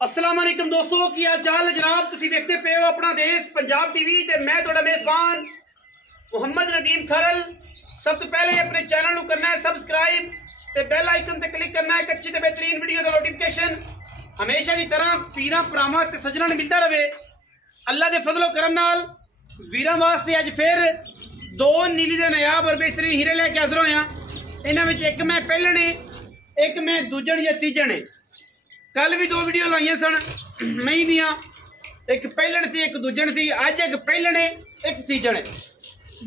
अस्सलाम वालेकुम दोस्तों, की हाल चाल जनाब। तुसीं वेखदे पे हो अपना देश पंजाब टीवी ते मैं तुहाडा मेज़बान मुहम्मद नदीम खरल। सब तो पहले अपने चैनल नूं करना है सबसक्राइब ते बेल आइकन ते क्लिक करना है एक अच्छी ते बेहतरीन वीडियो दा नोटिफिकेशन हमेशा की तरह पीरां भरावां ते सज्जनां नूं मिलदा रहे। अल्लाह दे फजलो करम नाल वीरां वास्ते अज फिर दो नीली दे नायाब और बेहतरीन हीरे लैके हाज़र होया। इन्हां विच एक मैं पहलण एक मैं दूजण या तीजण है। कल भी दो वीडियो लाइया सन मई दियां, एक पहलण सी एक दूजण सी। अज एक पहलण है एक तीजण है,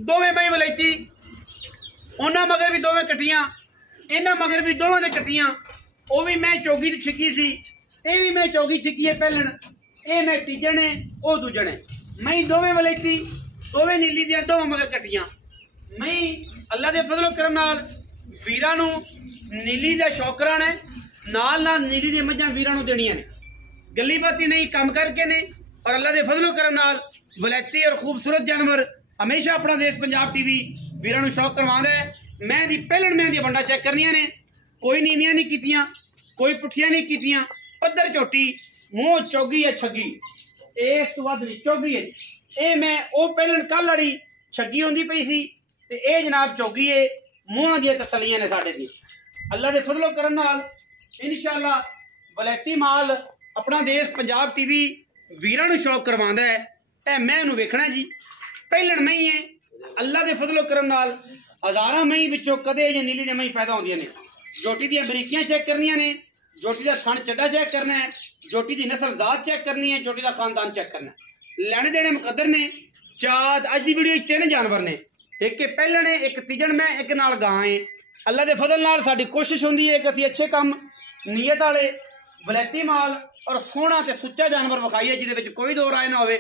दोवें मई वलैती। उन्हां मगर भी दोवें कट्टियां, इन्हां मगर भी दोवां दे कट्टियां। वो भी मैं चौगी छिकी सी, ये भी मैं चौगी छिकी है पहलण, ये मैं तीजण है वो दूजण है। मई दोवें वलैती, दोवें नीली दियां दोवां मगर कट्टियां। मई अल्लाह दे फजलो करम नाल वीरां नूं नीली दा शौक कराना है, नाल नाल नीली दी मझां वीरां नूं देणियां ने। गली बाती नहीं काम करके ने और अल्लाह दे फजलो करम नाल वलैती और खूबसूरत जानवर हमेशा अपना देश पंजाब टीवी वीरां नूं शौक करवांदा है। मैं दी पहलण मैं दी वंडा चेक करनियां ने, कोई नीवियां नहीं कीतियां, कोई पुठियां नहीं कीतियां। पद्धर झोटी मूँह चौगी है छगी, इस तो वध नहीं चौगी है। ये मैं वो पहलण कल वाली छगी होंदी पई सी ते ये जनाब चौगी है। मूँह दी तसलियां ने साडे दी अल्लाह दे फजलो करम नाल इंशाअल्लाह वलैती माल अपना देश पंजाब टीवी वीरां नूं शौक करवांदा है। ए मैं नूं वेखना जी पहलण मई है। अल्लाह दे फजलो करम नाल हज़ारां मई विचों कदे जे नीली दी मई पैदा होंदियां ने। जोटी दी बरीकियां चेक करनियां ने, जोटी दा थण चड्डा चेक करना है, जोटी दी नस्ल जात चेक करनी है, जोटी दा खानदान चेक करना है। लैणे देने मुकद्दर ने। चार अज दी वीडियो तीन जानवर ने, एक पहलण है एक तीजण में एक नाल गां है। अल्लाह दे फजल नाल साडी कोशिश होंदी है कि असीं अच्छे काम नीयत वाले वलैती माल और सोहना ते सुच्चा जानवर विखाइए जिहदे विच कोई दो राय ना होवे।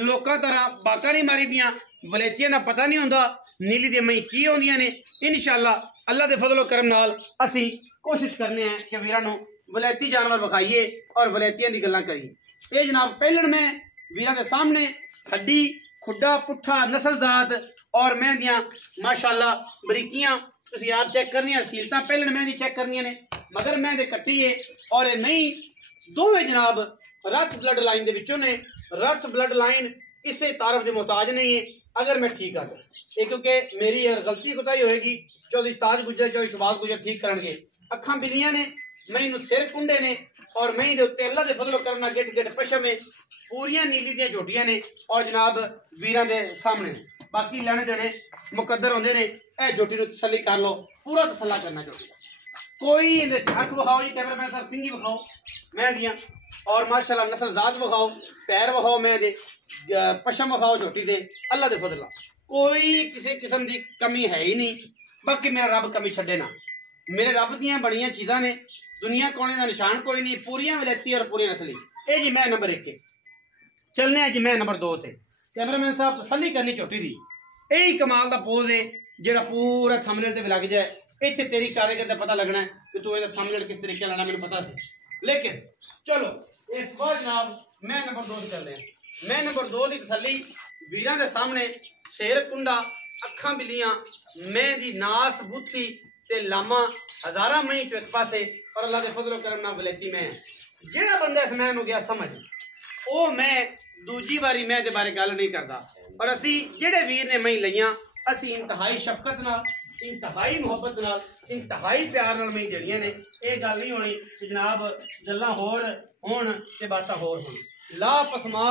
लोकां तरह बाका नहीं मारी दियां, वलैतियां दा पता नहीं हुंदा नीली दी मई की होंदियां ने। इंशाअल्लाह अल्लाह दे फजलो करम नाल असीं कोशिश करने हैं कि वीरां नूं वलैती जानवर विखाइए और वलैतियां दी गल्लां करिए। ये जनाब पहलण में वीरां दे सामने हड्डी खुड्डा पुट्ठा नस्ल जात और मैं दियां माशाअल्लाह बरीकियां तुसीं आप चेक करनियां। सीलतां पहलण मैं दी चेक करनियां ने, मगर मैं दे कट्टी है और नहीं दोवें जनाब रथ ब्लड लाइन दे विचों ने। रथ ब्लड लाइन किसी तारफ के मोहताज नहीं है। अगर मैं ठीक हाँ ये क्योंकि मेरी अगर गलती कोताही होएगी चौधरी ताज गुजर चौधरी शबाज गुजर ठीक करनगे। अखां बिलियां ने, मई नूं सिर कुंडे ने और मई दे उत्ते अल्लाह दे फजलो करना गिट गिट पशम है। पूरियां नीली दियां झोटियां ने और जनाब वीरां दे सामने बाकी लैणे देने मुकद्दर होंदे ने। ए झोटी नूं तसल्ली कर लो, पूरा तसल्ला करना झोटी दा। कोई इहदे अख विखाओ जी, कैमरा मैन साहब सिंगी विखाओ मैं दियां और माशाअल्लाह नस्ल जात विखाओ, पैर विखाओ मैं दे, पशम विखाओ झोटी दे। अल्लाह दे फजल कोई किसी किस्म की कमी है ही नहीं। बाकी मेरा रब कमी छड्डे ना, मेरे रब दियां बड़ियां चीज़ां ने, दुनिया कोने का निशान कोई नहीं। पूरियां वलैती और पूरी नस्ली। ये जी मैं नंबर 1 चलने जी मैं नंबर 2 ते। कैमरामैन साहब तसल्ली करनी झोटी दी। यही कमाल का पोज है जो पूरा थंबनेल ते लग जाए। इतने तेरी कारीगर का पता लगना है कि तू ये थंबनेल किस तरीके लाना मैंने पता से। लेकिन चलो इस बार जनाब मैं नंबर 2 चल रहे हैं। मैं नंबर 2 की तसल्ली वीरां दे सामने शेर कुंडा अखां बिलियां मैं दी नास बुत्थी ते लामा हज़ारां मई चो एक पासे और अल्लाह दे फजलो करम नाल वलैती मैं जेड़ा बंदा इस मैं नूं गया समझ वो मैं दूजी बारी मैं दे बारे गल नहीं करता। और असी जेड़े वीर ने मई लईयां असी इंतहाई शफकत नाल इंतहाई मुहब्बत नाल इंतहाई प्यार नाल मई देणियां ने। ये गल नहीं होनी कि जनाब गल्लां होर होण ते बातां होर होण। ला पसमा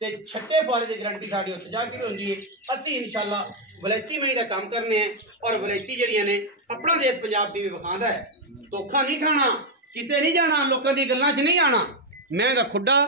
ते छट्टे फुआरे की गारंटी साडी उत्थे जाके होंदी है। असी इंशाअल्लाह वलैती मई का काम करने हैं और वलैती जड़ियां ने अपना देश पंजाब टीवी विखांदा है। धोखा नहीं खाना, किते नहीं जाना, लोगों की गल्लां च नहीं आना। मैं दा खुड्डा,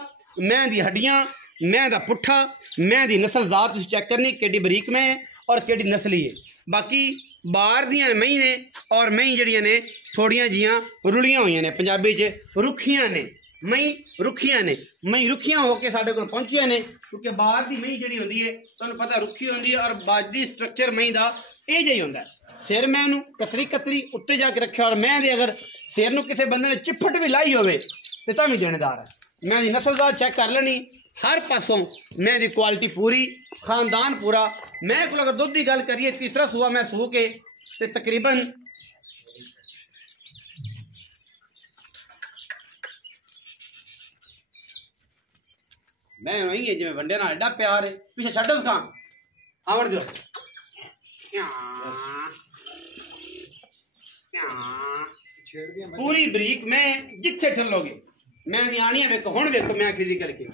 मैं दी हड्डियां, मैं दा पुट्ठा, मैं दी नस्ल जात तुसीं चेक करनी केडी बरीक मैं है और केडी नस्ली है। बाकी बाहर दियां मई ने और मई जड़ियां ने थोड़ियां जियां रुलियां हुई ने, पंजाबी च रुखियां ने। मई रुखियां ने, मई रुखियां होके साडे कोल पहुंचियां ने क्योंकि बाहर दी मई जिहड़ी होंदी है तुहानूं पता रुखी होंदी है और बादी स्ट्रक्चर मई दा इह जिहा ही होंदा है। सिर मैं नूं कतरी कतरी उत्ते जाके रखिया और मैं दे अगर सिर नूं किसी बंदे ने चिपट भी लाई होवे ते तां भी देणदार है। मैं दी नस्ल दा चेक कर लैनी हर पासों, मैं दी क्वालिटी पूरी, खानदान पूरा। मैं को अगर दुध की गल करिए तीसरा सूआ मैं सूह के तकरीबन मैं वही है जिवें वंडे नाल एडा प्यार है। पीछे छड्डो दुकान आवड़ दो पूरी बरीक मैं जिथे ठलोगे मैं आनिया वेखो हुण वेखो मैं फिजिकल की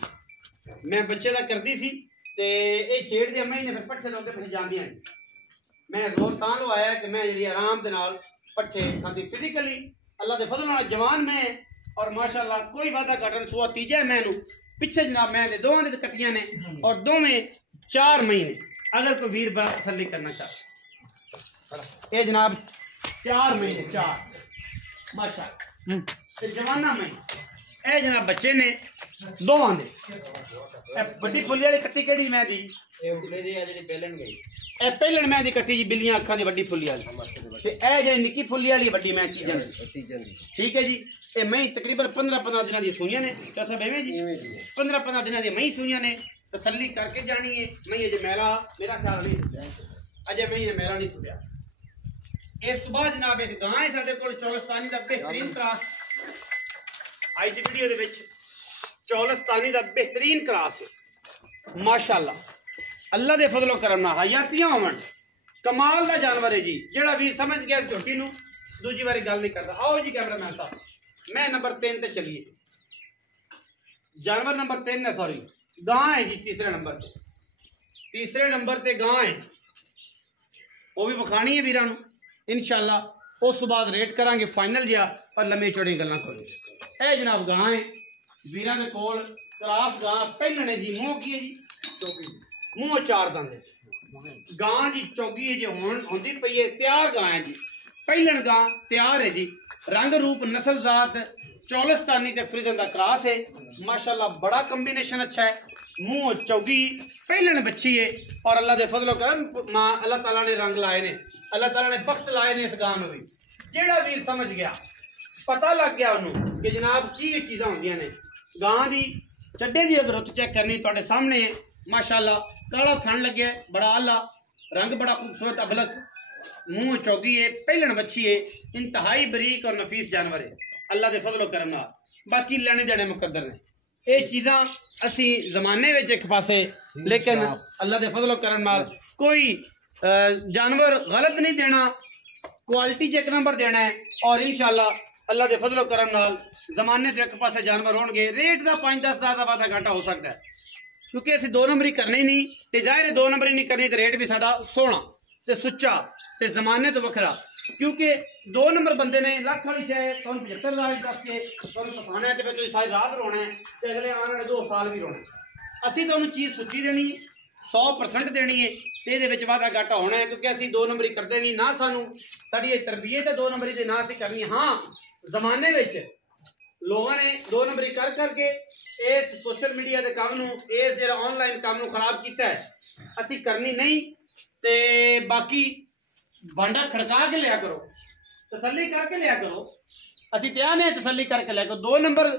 मैं बच्चे दा करदी सी ते ये छेड़ दे अम्मा ने फिर पट्ठे लोगे फिर जांदियां मैं जोर तां लवाया कि मैं जी आराम दे नाल पट्ठे खांदी फिजिकली अल्लाह दे फजल नाल जवान मैं और माशाअल्लाह कोई वादा घटन सुआ तीजा मैनू पिछे जनाब मैं दोवां दे कट्टियां ने और दोवें 4 महीने अगर कोई वीर तसल्ली करना चाहे ये जनाब 4 महीने 4 माशाअल्लाह जवाना में ए जनाब बच्चे ने दोवां दे बड़ी फुल्ली वाली कट्टी केड़ी मैं दी पहलन मैं दी कट्टी जी बिल्लियां अखां दी बड़ी फुल्ली वाली ते ए जेडी निक्की फुल्ली वाली बड़ी मैं तीजन ठीक है जी ये मई तकरीबन 15 दिनों दी सुइयां ने क्या सब एवें जी 15 दिनों दी मई सुइयां ने तसल्ली करके जानी है मई अजे मेला मेरा ख्याल नहीं अजे मई ने मेला नहीं छुड़िया इस सुबह जनाब एक गां है साडे कोल चौलस्तानी दा बेहतरीन क्रॉस आज की वीडियो दे विच चौलस्तानी दा बेहतरीन क्रॉस है माशाअल्लाह अल्लाह दे फजलो करम नाल हयातियां होवन कमाल दा जानवर है जी जेड़ा वीर समझ गया झोटी नू दूजी बारी गल नहीं करता आओ जी कैमरामैन साहब मैं नंबर 3 ते चलिए जानवर नंबर 3 है सॉरी गां है जी तीसरे नंबर ते गां है वो भी विखानी है वीरां नू इंशाअल्लाह उस बाद रेट करांगे फाइनल जिहा पर लम्बी चौड़ी गल्लां करो ए जनाब गां है वीरां दे कोल क्रास गां पहलने जी मुंह की है जी चौकी मुंह 4 दंद गां जी चौगी है जी हुण होंदी पई है तैयार गां है जी पहलन गां तैयार है जी रंग रूप नस्ल जात चौलस्तानी ते फ्रिजन का क्रॉस है माशाल्लाह बड़ा कॉम्बिनेशन अच्छा है मुंह चौगी पहलन बच्ची है और अल्लाह दे फजलो करम मां अल्लाह ताला ने रंग लाए ने अल्लाह ताला ने बख्त लाए ने इस गां में भी जेड़ा वीर समझ गया पता लग गया उन्होंने कि जनाब की चीज़ां होंदियां ने गां दी चड्डे दी अगर रुत चेक करनी तुहाडे सामने है माशाल्लाह काला थन लगे बड़ा आला रंग बड़ा खूबसूरत अबलक मुंह चौगी है पहलन बच्ची है इंतहाई बरीक और नफीस जानवर है अल्लाह दे फजलो करम नाल बाकी लेने देने मुकद्दर ने ये चीज़ां असी जमाने विच एक पासे लेकिन अल्लाह दे फजलो करम नाल कोई जानवर गलत नहीं देना क्वालिटी च एक नंबर देना है और इंशाअल्लाह अल्लाह दे फजलो करम नाल जमाने ते एक पासे जानवर होणगे रेट का 5-10 हज़ार का वाधा घाटा हो सकता है क्योंकि असं 2 नंबरी करनी नहीं तो जाहिर है 2 नंबरी नहीं करनी तो रेट भी साडा सोहना ते सुच्चा ते जमाने तो वखरा क्योंकि 2 नंबर बंदे ने लाख वाली शे 75,000 दस के पसाना है तो सारी रात रोना है तो अगले आने वाले 2 साल भी रोना असी तो चीज़ सुच्ची देनी है 100% देनी है तो ये वाधा घाटा होना है क्योंकि असी 2 नंबरी करते नहीं ना सानू साड़ी तरबीयत है 2 नंबरी ना असी करनी हाँ जमाने लोगों ने 2 नंबरी कर करके इस सोशल मीडिया के काम इस जो ऑनलाइन काम खराब किया है असी करनी नहीं ते बाकी भांडा खड़का के लिया करो तसल्ली करके लिया करो असी तैयार ने तसल्ली करके लिया करो 2 नंबर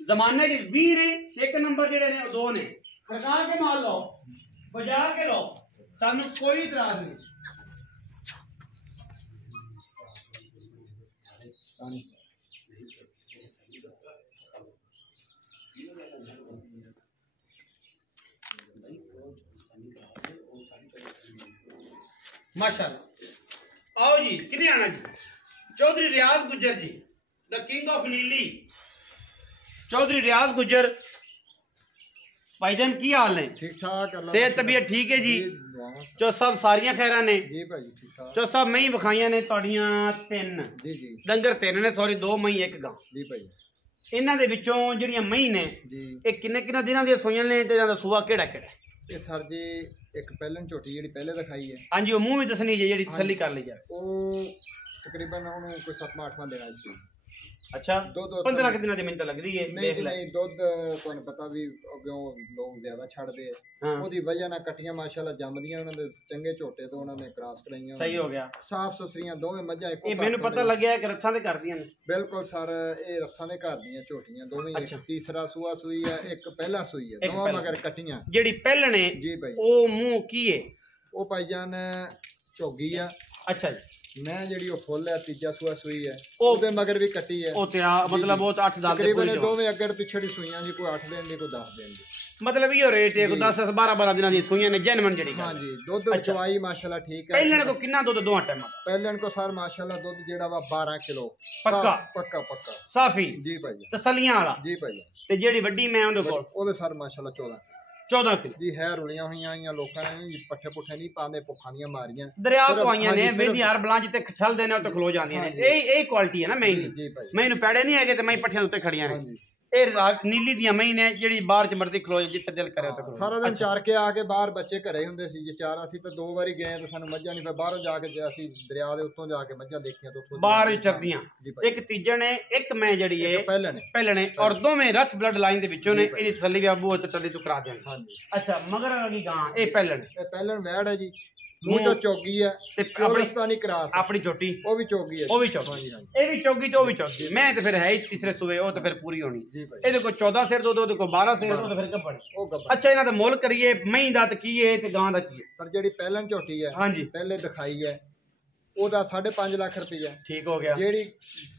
जमाने के 20 ने 1 नंबर जेडे ने 2 ने खड़का के मार लो बजा के लो सानू कोई इतराज नहीं माशाअल्लाह आओ जी किने आना जी चौधरी रियाज गुज्जर जी द किंग ऑफ नीली चौधरी रियाज गुज्जर भाईजान की हाल ने ठीक ठाक सेहत तबीयत ठीक है जी चो सब सारियां खैरा ने जी भाई ठीक ठाक चो सब मई विखाइयां ने तुहाडियां 3 जी जी डंगर 3 ने सॉरी 2 मई 1 गां जी भाई इन्हां दे विचों ਜਿਹੜੀਆਂ मई ने जी ਇਹ ਕਿੰਨੇ ਦਿਨਾਂ ਦੀਆਂ ਸੋਈਆਂ ਨੇ ਤੇ ਇਹਨਾਂ ਦਾ ਸੂਆ ਕਿਹੜਾ ਇਹ ਸਰ ਜੀ ਇੱਕ ਪਹਿਲਨ ਝੋਟੀ ਜਿਹੜੀ ਪਹਿਲੇ ਦਿਖਾਈ ਹੈ ਹਾਂਜੀ ਉਹ ਮੂੰਹ ਵੀ ਦੱਸਣੀ ਜੇ ਜਿਹੜੀ ਤਸੱਲੀ ਕਰ ਲਈ ਜਾਵੇ ਉਹ ਤਕਰੀਬਨ ਉਹਨੂੰ ਕੋਈ 7-8ਵਾਂ ਦੇਣਾ ਸੀ अच्छा 15 ਦਿਨਾਂ ਦੀ ਮਿੰਟ ਲੱਗਦੀ ਹੈ ਨਹੀਂ ਜੀ ਨਹੀਂ ਦੁੱਧ ਤੁਹਾਨੂੰ ਪਤਾ ਵੀ ਅੱਗੋਂ ਲੋਕ ਜ਼ਿਆਦਾ ਛੱਡਦੇ ਆ ਉਹਦੀ ਵਜ੍ਹਾ ਨਾਲ ਕੱਟੀਆਂ ਮਾਸ਼ਾਅੱਲਾ ਜੰਮਦੀਆਂ ਉਹਨਾਂ ਦੇ ਚੰਗੇ ਝੋਟੇ ਤੋਂ ਉਹਨਾਂ ਨੇ ਕ੍ਰਾਸ ਕਰਾਈਆਂ ਸਹੀ ਹੋ ਗਿਆ ਸਾਫ ਸੁਥਰੀਆਂ ਦੋਵੇਂ ਮੱਝਾਂ ਇੱਕੋ ਇਹ ਮੈਨੂੰ ਪਤਾ ਲੱਗਿਆ ਕਿ ਰੱਥਾਂ ਦੇ ਕਰਦੀਆਂ ਨੇ ਬਿਲਕੁਲ ਸਰ ਇਹ ਰੱਥਾਂ ਦੇ ਘਰ ਦੀਆਂ ਝੋਟੀਆਂ ਦੋਵੇਂ ਇੱਕ ਤੀਸਰਾ ਸੂਆ ਸੂਈ ਹੈ ਇੱਕ ਪਹਿਲਾ ਸੂਈ ਹੈ ਦੋਵਾਂ ਮਗਰ ਕੱਟੀਆਂ ਜਿਹੜੀ ਪਹਿਲਣੇ ਜੀ ਭਾਈ ਉਹ ਮੂੰਹ ਕੀ ਹੈ ਉਹ ਭਾਈਜਾਨ ਝੋਗੀ ਆ अच्छा जी मैं ਜਿਹੜੀ ਉਹ ਫੁੱਲ ਹੈ ਤੀਜਾ ਸੂਆ ਸੂਈ ਹੈ ਉਹਦੇ ਮਗਰ ਵੀ ਕੱਟੀ ਹੈ ਉਹ ਤੇ ਮਤਲਬ ਉਹ 8 10 ਤਕਰੀਬਨ ਦੋਵੇਂ ਅੱਗੇ ਪਿਛੜੀ ਸੂਈਆਂ ਜੀ ਕੋਈ 8 ਦਿਨ ਦੀ ਕੋਈ 10 ਦਿਨ ਦੀ मतलब ये रेट है 10 12 दिनों दी सुइयां ने जेन्युइन जेडी हां जी दूध चवाई माशाल्लाह ठीक है पहले को कितना दूध दो टाइम पहले को सर माशाल्लाह दूध जेड़ा वा 12 किलो पक्का पक्का पक्का साफी जी भाई तसलियां वाला जी भाई ते जेडी वड्डी मैं ओदे कोल ओदे सर माशाल्लाह 14 किलो जी है रुलियां हुईयां आईयां लोकां ने पट्ठे पुट्ठे नहीं पांदे भुखां दियां मारियां दरिया तो आईयां ने बेदी यार बलां जिते खठल देने तो खलो जांदियां ने ए क्वालिटी है ना मैं जी भाई मैनू पैड़े नहीं है कि मैं पट्ठियां उत्ते खड़ियां ने नीली ਦੀਆਂ ਮਹੀਨੇ ਜਿਹੜੀ ਬਾਹਰ ਚ ਮਰਦੀ ਖਲੋ ਜਿੱਥੇ ਦਿਲ ਕਰੇ ਉੱਥੇ ਖਲੋ ਸਾਰਾ ਦਿਨ ਚਾਰ ਕੇ ਆ ਕੇ ਬਾਹਰ ਬੱਚੇ ਘਰੇ ਹੁੰਦੇ ਸੀ ਜੇ ਚਾਰ ਅਸੀਂ ਤਾਂ 2 ਵਾਰੀ ਗਏ ਤਾਂ ਸਾਨੂੰ ਮੱਝਾਂ ਨਹੀਂ, ਫਿਰ ਬਾਹਰੋਂ ਜਾ ਕੇ ਅਸੀਂ ਦਰਿਆ ਦੇ ਉੱਤੋਂ ਜਾ ਕੇ ਮੱਝਾਂ ਦੇਖੀਆਂ ਤਾਂ ਉੱਥੋਂ ਬਾਹਰ ਹੀ ਚਰਦੀਆਂ। ਇੱਕ ਤੀਜੇ ਨੇ ਇੱਕ ਮੈਂ ਜਿਹੜੀ ਹੈ ਪਹਿਲੇ ਨੇ ਔਰ ਦੋਵੇਂ ਰੱਥ ਬਲੱਡ ਲਾਈਨ ਦੇ ਵਿੱਚੋਂ ਨੇ। ਇਹਦੀ ਤਸੱਲੀ ਵੀ ਆਬੂ ਤੇ ਟੱਲੀ ਤੋਂ ਕਰਾ ਦੇਣ। ਹਾਂਜੀ ਅੱਛਾ ਮਗਰ ਆ ਗਈ ਗਾਂ ਇਹ ਪਹਿਲਣ ਵੈੜ ਹੈ ਜੀ ਮੂੰਹ ਤੋਂ ਚੋਗੀ ਹੈ ਤੇ ਚੋਲਸਤਾਨੀ ਕਰਾਸ ਆਪਣੀ ਝੋਟੀ ਉਹ ਵੀ ਚੋਗੀ ਹੈ ਉਹ ਵੀ ਚੋਗੀ ਇਹ ਵੀ ਚੋਗੀ ਤੇ ਉਹ ਵੀ ਚੋਗੀ। ਮੈਂ ਤੇ ਫਿਰ ਹੈ ਤੀਸਰੇ ਸੂਏ ਉਹ ਤੇ ਫਿਰ ਪੂਰੀ ਹੋਣੀ। ਇਹਦੇ ਕੋਲ 14 ਸਿਰ ਦੋ ਉਹਦੇ ਕੋਲ 12 ਸਿਰ ਉਹ ਫਿਰ ਗੱਭਣ। ਅੱਛਾ ਇਹਨਾਂ ਦਾ ਮੁੱਲ ਕਰੀਏ ਮਹੀਂ ਦਾ ਤੇ ਕੀ ਹੈ ਤੇ ਗਾਂ ਦਾ ਕੀ ਹੈ? ਪਰ ਜਿਹੜੀ ਪਹਿਲਣ ਝੋਟੀ ਹੈ ਹਾਂਜੀ ਪਹਿਲੇ ਦਿਖਾਈ ਹੈ ਉਹਦਾ 5.5 ਲੱਖ ਰੁਪਇਆ ਠੀਕ ਹੋ ਗਿਆ। ਜਿਹੜੀ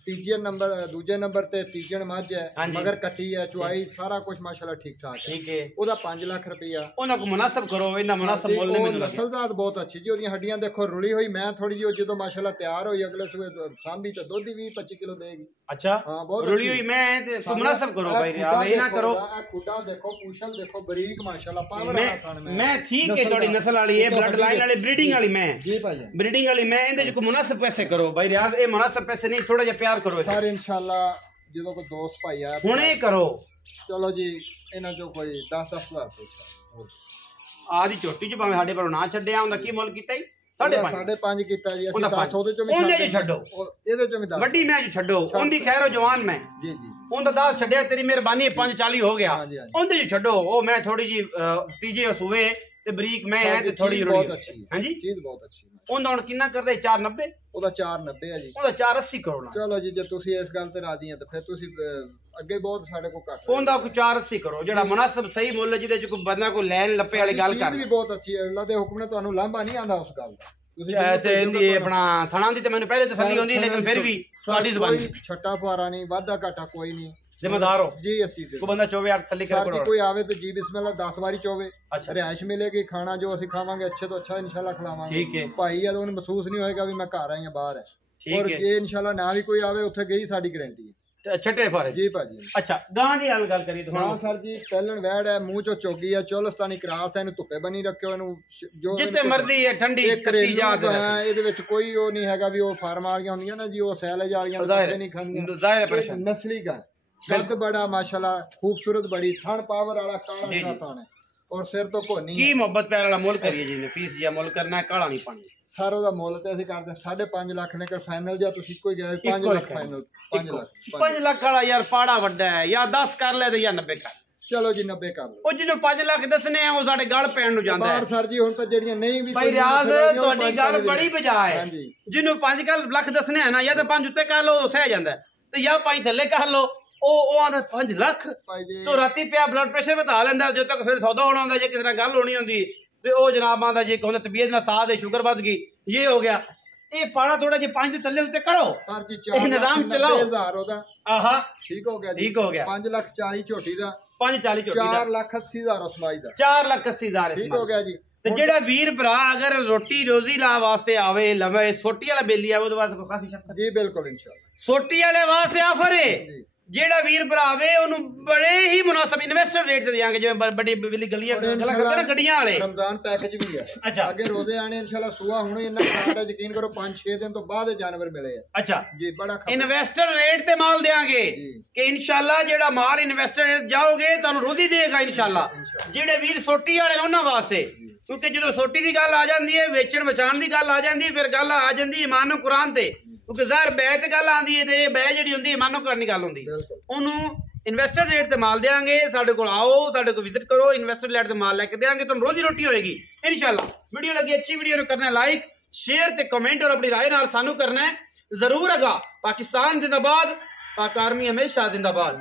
ਤੀਜੇ ਨੰਬਰ ਦੂਜੇ ਨੰਬਰ ਤੇ ਤੀਜੇ ਮੱਝ ਹੈ ਮਗਰ ਕੱਟੀ ਹੈ ਚੁਆਈ ਸਾਰਾ ਕੁਝ ਮਾਸ਼ਾਅੱਲਾ ਠੀਕ ਠਾਕ ਹੈ ਠੀਕ ਹੈ ਉਹਦਾ 5 ਲੱਖ ਰੁਪਇਆ। ਉਹਨਾਂ ਕੋ ਮੁਨਾਸਬ ਕਰੋ ਇਹਨਾਂ ਮੁਨਾਸਬ ਮੁੱਲ ਨਹੀਂ ਮਿਲਦਾ। ਨਸਲਦਾਰ ਬਹੁਤ ਅੱਛੀ ਜੀ ਉਹਦੀਆਂ ਹੱਡੀਆਂ ਦੇਖੋ ਰੁਲੀ ਹੋਈ। ਮੈਂ ਥੋੜੀ ਜਿਹੀ ਜਦੋਂ ਮਾਸ਼ਾਅੱਲਾ ਤਿਆਰ ਹੋਈ ਅਗਲੇ ਸੂਏ ਸਾਂਭੀ ਤਾਂ ਦੁੱਧ ਵੀ 20-25 ਕਿਲੋ ਦੇਗੀ। ਅੱਛਾ ਹਾਂ ਬਹੁਤ ਰੁਲੀ ਹੋਈ। ਮੈਂ ਤੇ ਮੁਨਾਸਬ ਕਰੋ ਭਾਈ ਯਾਰ ਇਹ ਨਾ ਕਰੋ। ਇਹ ਖੁੱਡਾ ਦੇਖੋ ਪੂਛਲ ਦੇਖੋ ਬਰੀਕ ਮਾਸ਼ਾਅੱਲਾ ਪਾਵਰ ਵਾਲਾ ਥਣ ਮੈਂ ਠੀਕ ਹੈ ਤੁਹਾਡੀ ਨਸਲ ਵਾਲੀ ਇਹ ਬਲੱਡ ਲਾਈਨ ਵਾਲੀ ਬਰੀਡਿੰਗ ਵਾਲੀ ਮੈਂ ਜੀ ਭਾਈ ਬਰੀਡਿੰਗ ਵਾਲੀ ਮੈਂ ਇਹਦੇ ਚ ਕੋ ਮੁਨਾਸਬ ਪੈਸੇ ਕਰੋ ਭਾਈ ਰਿਆਜ਼ ਇਹ ਮੁਨਾਸਬ ਪੈਸੇ ਨਹੀਂ ਥੋੜਾ ਜਿਹਾ ਪਿਆਰ ਕਰੋ ਸਾਰੇ इंशाल्लाह ਜਦੋਂ ਕੋਈ ਦੋਸਤ ਭਾਈ ਆ ਹੁਣੇ ਕਰੋ। ਚਲੋ ਜੀ ਇਹਨਾਂ ਚੋਂ ਕੋਈ 10,000 ਪੁੱਛ ਆਦੀ ਝੋਟੀ ਚ ਭਾਵੇਂ ਸਾਡੇ ਪਰ ਨਾ ਛੱਡਿਆ ਹੁੰਦਾ ਕੀ ਮੁੱਲ ਕੀਤਾ ਜੀ 5.5 ਕੀਤਾ ਜੀ ਅਸੀਂ 10 ਉਹਦੇ ਚੋਂ ਵੀ ਉਹਦੇ ਚ ਛੱਡੋ ਇਹਦੇ ਚੋਂ ਵੀ 10 ਵੱਡੀ ਮੈਂ ਚ ਛੱਡੋ ਉਹਦੀ ਖੈਰ ਜਵਾਨ ਮੈਂ ਜੀ ਜੀ ਉਹਦਾ 10 ਛੱਡਿਆ ਤੇਰੀ ਮਿਹਰਬਾਨੀ 540 ਹੋ ਗਿਆ ਉਹਦੇ ਚ ਛੱਡੋ ਉਹ ਮੈਂ ਥੋੜੀ ਜੀ ਤੀਜੇ ਸੂਏ ਤੇ ਬਰੀਕ ਮੈਂ ਹੈ ਤੇ ਥੋੜੀ ਬਹੁਤ ਅੱਛੀ ਹਾਂਜੀ ਚੀਜ਼ ਬਹੁਤ ਅੱਛੀ। ਉਹਦਾ ਹੁਣ ਕਿੰਨਾ ਕਰਦੇ 490 ਉਹਦਾ 490 ਹੈ ਜੀ ਉਹਦਾ 480 ਕਰੋੜ। ਚਲੋ ਜੀ ਜੇ ਤੁਸੀਂ ਇਸ ਗੱਲ ਤੇ ਰਾਜ਼ੀ ਆ ਤਾਂ ਫਿਰ ਤੁਸੀਂ ਅੱਗੇ ਬਹੁਤ ਸਾਡੇ ਕੋਲ ਘੱਟ ਉਹਦਾ ਕੋਈ 480 ਕਰੋ ਜਿਹੜਾ ਮੁਨਾਸਬ ਸਹੀ ਮੁੱਲ ਜਿਹਦੇ ਚ ਕੋਈ ਬੰਦਾ ਕੋਈ ਲੈਣ ਲੱਪੇ ਵਾਲੀ ਗੱਲ ਕਰ ਵੀ ਬਹੁਤ ਅੱਛੀ ਹੈ। ਅੱਲਾ ਦੇ ਹੁਕਮ ਨੇ ਤੁਹਾਨੂੰ ਲਾਂਭਾ ਨਹੀਂ ਆਂਦਾ ਉਸ ਗੱਲ ਦਾ। ਤੇ ਇਹਦੀ ਆਪਣਾ ਥਣਾ ਦੀ ਤੇ ਮੈਨੂੰ ਪਹਿਲੇ ਤਸੱਲੀ ਹੁੰਦੀ ਲੇਕਿਨ ਫਿਰ ਵੀ ਤੁਹਾਡੀ ਜ਼ੁਬਾਨ ਛੱਟਾ ਫੁਆਰਾ ਨਹੀਂ ਵਾਧਾ ਘਾਟਾ ਕੋਈ ਨਹੀਂ जिम्मेदार हो जी। इस चीज को बंदा चोवे आप तसल्ली करे कोई आवे तो जी बिस्मिल्लाह 10 बारी चोवे। अच्छा रिहाइश मिलेगी खाना जो ਅਸੀਂ ਖਾਵਾਂਗੇ अच्छे तो अच्छा इंशाल्लाह खिलावांगे ठीक है भाई या तो ਉਹਨੂੰ ਮਹਿਸੂਸ ਨਹੀਂ ਹੋਏਗਾ ਵੀ ਮੈਂ ਘਰ ਆਇਆ ਬਾਹਰ ਹੈ और ये इंशाल्लाह ना भी कोई आवे ਉੱਥੇ ਗਈ ਸਾਡੀ ਗਾਰੰਟੀ ਹੈ ਛੱਟੇ ਫਾਰੇ ਜੀ ਭਾਜੀ। ਅੱਛਾ ਗਾਂ ਦੀ ਗੱਲ ਕਰੀ ਤਾਂ ਹਾਂ ਸਰ ਜੀ ਪਹਿਲਣ ਵੈੜ ਹੈ ਮੂੰਹ ਚੋਂ ਚੋਗੀ ਹੈ ਚੋਲਸਤਾਨੀ ਕਰਾਸ ਹੈ ਇਹਨੂੰ ਧੁੱਪੇ ਬਣੀ ਰੱਖਿਓ ਇਹਨੂੰ ਜੋ ਜਿੱਤੇ ਮਰਜ਼ੀ ਹੈ ਠੰਡੀ ਕੱਤੀ ਜਾ ਇਹਦੇ ਵਿੱਚ ਕੋਈ ਉਹ ਨਹੀਂ ਹੈਗਾ ਵੀ ਉਹ ਫਾਰਮ ਵਾਲੀਆਂ ਹੁੰਦੀਆਂ ਨਾ ਜੀ ਉਹ ਸੈਲੇਜ ਵਾਲੀਆਂ ਨਹੀਂ ਖਾਂਦੀਆਂ ਜ਼ਾਹਿਰ ਪਰੇਸ਼ਾਨ ਨਸਲੀ ਗਾਂ कद बड़ा माशाल्लाह खूबसूरत बड़ी थन पावर वाला काला थन है और सिर तो कोनी की मोहब्बत प्यार वाला मोल करिए जी फीस या मोल करना है काला नहीं पानी सारो दा मोल ते ਅਸੀਂ ਕਰਦੇ 5.5 ਲੱਖ ਨੇ ਕਰ ਫਾਈਨਲ ਜਾਂ ਤੁਸੀਂ ਕੋਈ ਗਏ 5 ਲੱਖ ਫਾਈਨਲ 5 ਲੱਖ ਵਾਲਾ ਯਾਰ ਪਾੜਾ ਵੱਡਾ ਹੈ ਜਾਂ 10 ਕਰ ਲੈ ਤੇ ਜਾਂ 90 ਕਰ ਚਲੋ ਜੀ 90 ਕਰ ਲਓ ਉਹ ਜਿਹਨੂੰ 5 ਲੱਖ ਦੱਸਨੇ ਆ ਉਹ ਸਾਡੇ ਗਲ ਪੈਣ ਨੂੰ ਜਾਂਦਾ ਹੈ ਬਾਹਰ ਸਰ ਜੀ ਹੁਣ ਤਾਂ ਜਿਹੜੀਆਂ ਨਹੀਂ ਵੀ ਭਾਈ ਰਿਆਜ਼ ਤੁਹਾਡੀ ਗੱਲ ਬੜੀ ਬਜਾ ਹੈ ਜਿਹਨੂੰ 5 ਲੱਖ ਦੱਸਨੇ ਆ ਨਾ ਜਾਂ ਤਾਂ 5 ਉੱਤੇ ਕਰ ਲਓ ਸਹਿ ਜਾਂਦਾ ਤੇ ਜਾਂ 5 ਥੱਲੇ ਕਰ ਲਓ ਉਹ ਆਂਦਾ 5 ਲੱਖ ਤੋਂ ਰਾਤੀ ਪਿਆ ਬਲੱਡ ਪ੍ਰੈਸ਼ਰ ਵਧਾ ਲੈਂਦਾ ਜਦੋਂ ਤੱਕ ਫਿਰ ਸੌਦਾ ਹੋਣਾ ਹੁੰਦਾ ਜੇ ਕਿਸੇ ਨਾਲ ਗੱਲ ਹੋਣੀ ਹੁੰਦੀ ਤੇ ਉਹ ਜਨਾਬ ਆਂਦਾ ਜੇ ਕਹਿੰਦਾ ਤਬੀਅਤ ਨਾਲ ਸਾਹ ਦੇ ਸ਼ੂਗਰ ਵੱਧ ਗਈ ਇਹ ਹੋ ਗਿਆ ਇਹ ਪਾੜਾ ਥੋੜਾ ਜੇ 5 ਤੋਂ ਥੱਲੇ ਉੱਤੇ ਕਰੋ ਸਰ ਜੀ 4 ਨਿਜ਼ਾਮ ਚਲਾਓ 90,000 ਉਹਦਾ ਆਹਾ ਠੀਕ ਹੋ ਗਿਆ ਜੀ ਠੀਕ ਹੋ ਗਿਆ 5,40,000 ਝੋਟੀ ਦਾ 5,40,000 ਝੋਟੀ ਦਾ 4,80,000 ਉਸਮਾਈ ਦਾ 4,80,000 ਠੀਕ ਹੋ ਗਿਆ ਜੀ। ਤੇ ਜਿਹੜਾ ਵੀਰ ਭਰਾ ਅਗਰ ਰੋਟੀ ਰੋਜ਼ੀ ਲਾ ਵਾਸਤੇ ਆਵੇ ਲਵੇ ਸੋਟੀ ਵਾਲਾ ਬੇਲੀ ਆਵੇ ਉਹਦੇ ਵਾਸਤੇ ਕੋਈ ਖਾਸੀ ਸ਼ੱਕ ਜੀ ਬਿਲਕੁਲ ਇਨਸ਼ਾਅੱਲਾ ਸੋਟੀ ਵਾਲੇ ਵਾਸਤੇ ਆਫਰ ਹੈ ਜਿਹੜਾ ਵੀਰ ਭਰਾਵੇ ਉਹਨੂੰ ਬੜੇ ਹੀ ਮੁਨਾਸਬ ਇਨਵੈਸਟਰ ਰੇਟ ਤੇ ਦਿਆਂਗੇ ਜਿਵੇਂ ਵੱਡੀ ਬਿੱਲੀ ਗਲੀਆਂ ਗੱਲਾਂ ਕਰਦੇ ਨਾ ਗੱਡੀਆਂ ਵਾਲੇ ਰਮਜ਼ਾਨ ਪੈਕੇਜ ਵੀ ਹੈ। ਅੱਛਾ ਅੱਗੇ ਰੋਜ਼ੇ ਆਣੇ ਇਨਸ਼ਾਅੱਲਾ ਸੁਆ ਹੁਣ ਇਹਨਾਂ ਖਾਣਾ ਯਕੀਨ ਕਰੋ 5-6 ਦਿਨ ਤੋਂ ਬਾਅਦ ਜਾਨਵਰ ਮਿਲੇ ਆ। ਅੱਛਾ ਜੀ ਬੜਾ ਇਨਵੈਸਟਰ ਰੇਟ ਤੇ ਮਾਲ ਦੇਾਂਗੇ ਕਿ ਇਨਸ਼ਾਅੱਲਾ ਜਿਹੜਾ ਮਾਲ ਇਨਵੈਸਟਰ ਰੇਟ ਜਾਓਗੇ ਤੁਹਾਨੂੰ ਰੋਜ਼ੀ ਦੇਗਾ ਇਨਸ਼ਾਅੱਲਾ। ਜਿਹੜੇ ਵੀਰ ਸੋਟੀ ਵਾਲੇ ਉਹਨਾਂ ਵਾਸਤੇ ਕਿਉਂਕਿ ਜਦੋਂ ਸੋਟੀ ਦੀ ਗੱਲ ਆ ਜਾਂਦੀ ਹੈ ਵੇਚਣ ਵਚਾਣ ਦੀ ਗੱਲ ਆ ਜਾਂਦੀ ਫਿਰ ਗੱਲ ਆ ਜਾਂਦੀ ਇਮਾਨ ਨੂੰ ਕੁਰਾਨ ਤੇ ਕਿਉਂਕਿ ਜ਼ਾਹਰ ਬੈ ਤੇ ਗੱਲ ਆਂਦੀ ਹੈ ਤੇ ਬੈ ਜਿਹੜੀ ਹੁੰਦੀ ਇਮਾਨ ਨੂੰ ਕੁਰਾਨ ਦੀ ਗੱਲ ਹੁੰਦੀ ਉਹਨੂੰ ਇਨਵੈਸਟਰ ਰੇਟ ਤੇ ਮਾਲ ਦੇਾਂਗੇ। ਸਾਡੇ ਕੋਲ ਆਓ ਸਾਡੇ ਕੋਲ ਵਿਜ਼ਿਟ ਕਰੋ ਇਨਵੈਸਟਰ ਰੇਟ ਤੇ ਮਾਲ ਲੈ ਕੇ ਦੇਾਂਗੇ ਤੁਹਾਨੂੰ ਰੋਜ਼ੀ ਰੋਟੀ ਹੋਏਗੀ ਇਨਸ਼ਾਅੱਲਾ। ਵੀਡੀਓ ਲੱਗੀ ਅੱਛੀ ਵੀਡੀਓ ਨੂੰ ਕਰਨਾ ਲਾਈਕ शेयर ते कमेंट और अपनी राय नाल सानू करना है जरूर। अगा पाकिस्तान जिंदाबाद, पाक आर्मी हमेशा जिंदाबाद।